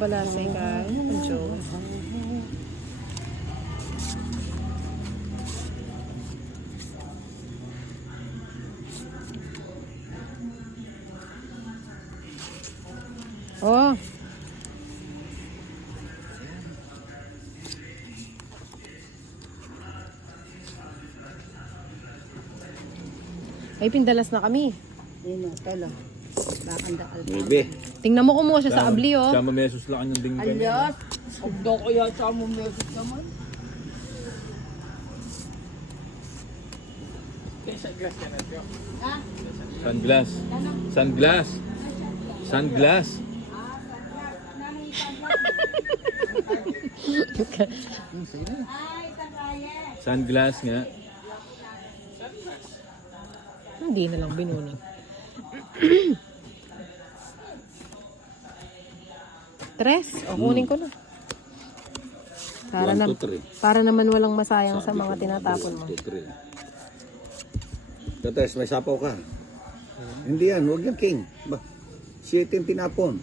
balasay ka. Ang Joey. Oh. Ay, pindalas na kami. Yun o, telo. Bakanda alpha. Maybe. Tingnan mo kumuha siya sa abli, oh. Sama mesos lang ang dinggan niya. Alyos! Agdo ko yan sa mong mesos naman. Ha? Sunglass. Sunglass. Sunglass. Sunglass nga. Hindi na lang binunod. Tres. O, kunin ko na. Para, 1, 2, 3. para naman walang masayang sa mga tinatapon mo. 1, 2, 3. Kates, may sapaw ka. Hindi yan, huwag yan king. Ba, 7 yung tinapon.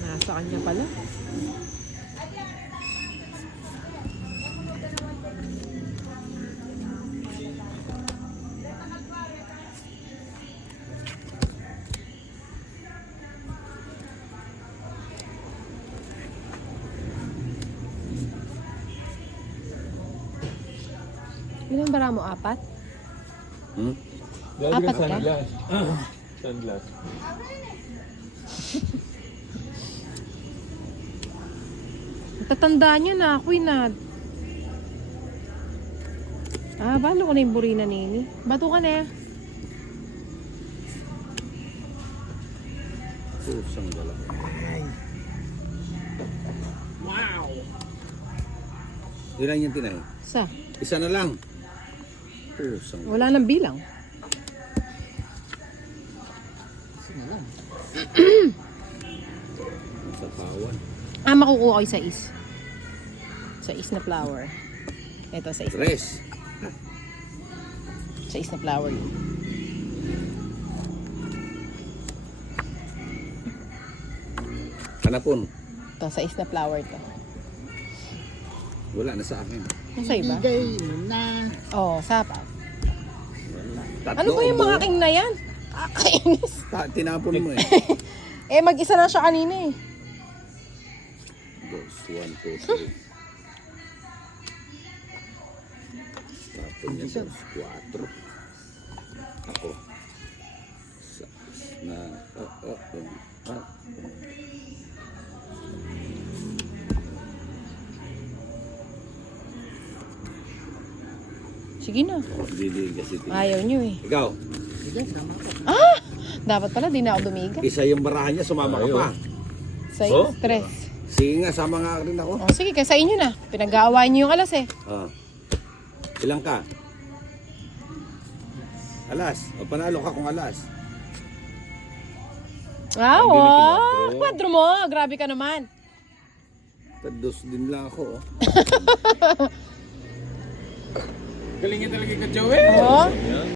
Nasa kanya pala. Ilan bara mo? Apat? Hmm? Apat ka? Sunglass. Sunglass. Tatandaan niyo na, Queen na. Ah, balo ko na yung burina nini. Bato ka na. Pusang dala. Wow! Ilan yung tinay? Sa? Isa na lang. Pusang dala. Wala nang bilang. Sa pawan. Ah, makukuha ko yung sais. Sais na flower. Ito, sais. Tres. Sais na flower yun. Hanapon. Ito, sais na flower to. Wala na sa akin. Nasa iba? Bigay mo na. Oo, sapat. Tatlo Ano ba yung o mga buo? king na yan? Kainis. Tinapon mo eh. Eh, mag-isa na siya kanina eh. Dos, 1, 2, 3. Tapon niya dos, 4. Ako. Na, Sige na. Hindi kasi. Ayaw nyo eh. Ikaw, Bigay, sama ko. Ah! Dapat pala, di na ako dumiga. isa yung barahan niya, sumama ka Ayaw. pa. Sais, Oh? tres. Sige nga, sama nga rin ako. O, sige, kaya sa inyo na. Pinag-aawayan nyo yung alas eh. Ah. Ilang ka? Alas. O panalo ka kung alas. Ah, Ang oh! dinig, Kwadro mo. Grabe ka naman. Tados din lang ako. Oh. Galing talaga ka, Joey. Oo. Yan.